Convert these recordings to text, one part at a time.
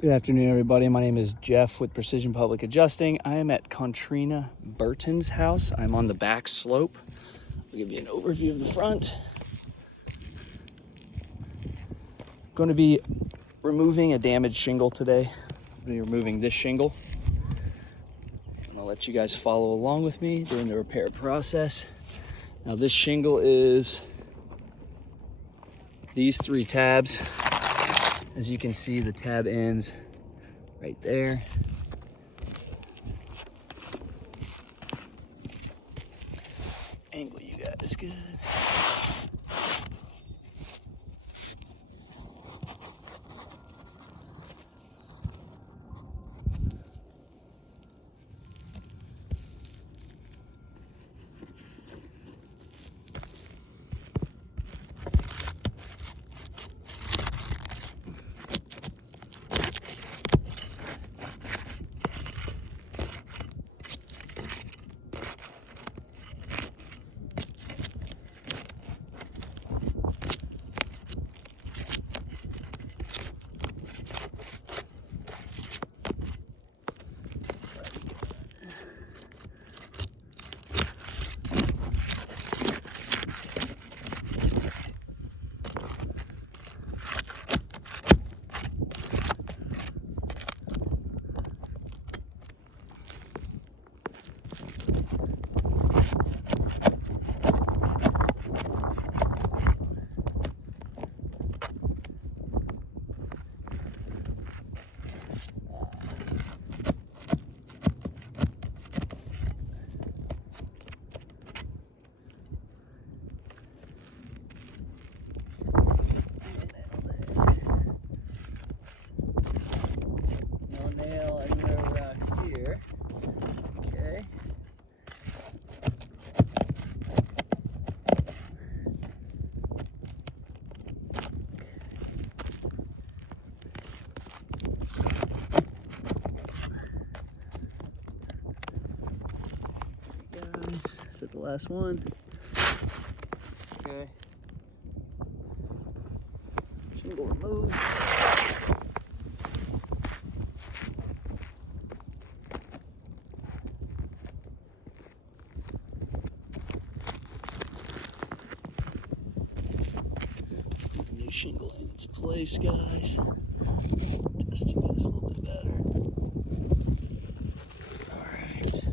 Good afternoon, everybody. My name is Jeff with Precision Public Adjusting. I am at Contrina Burton's house. I'm on the back slope. I'll give you an overview of the front. I'm going to be removing a damaged shingle today. I'm going to be removing this shingle. And I'll let you guys follow along with me during the repair process. Now, this shingle is these 3 tabs. As you can see, the tab ends right there. Angle you guys good. Nail anywhere around here. Okay. Is that the last one? Okay. Shingle removed. New shingle in its place, guys. Just to get us a little bit better. Alright.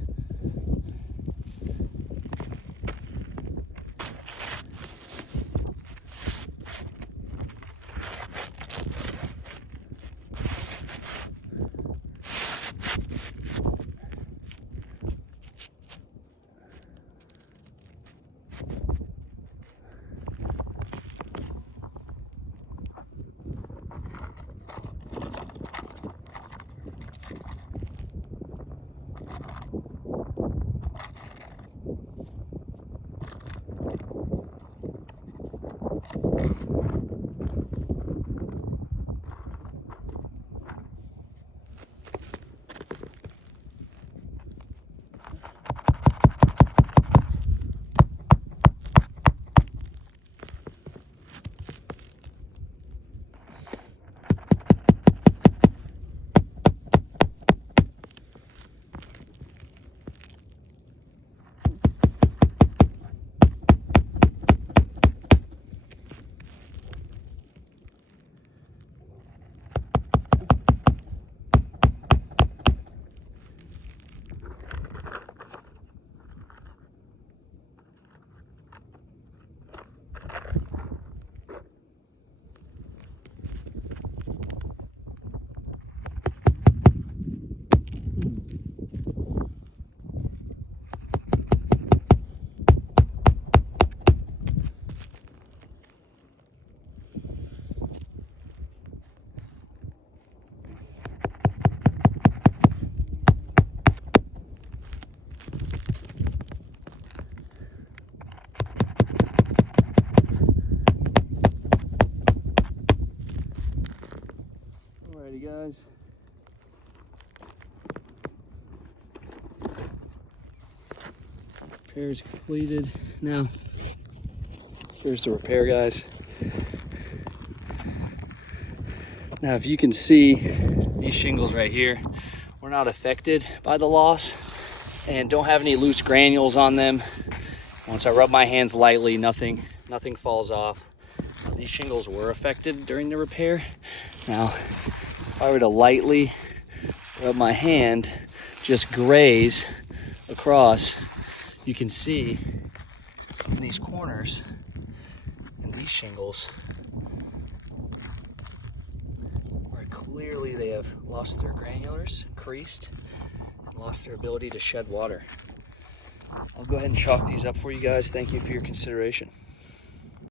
Alrighty, guys. Repair is completed. Now, here's the repair, guys. Now, if you can see these shingles right here, we're not affected by the loss and don't have any loose granules on them. Once I rub my hands lightly, nothing falls off. These shingles were affected during the repair. Now, if I were to lightly rub my hand, just graze across, you can see in these corners and these shingles where clearly they have lost their granulars, creased, and lost their ability to shed water. I'll go ahead and chalk these up for you guys. Thank you for your consideration.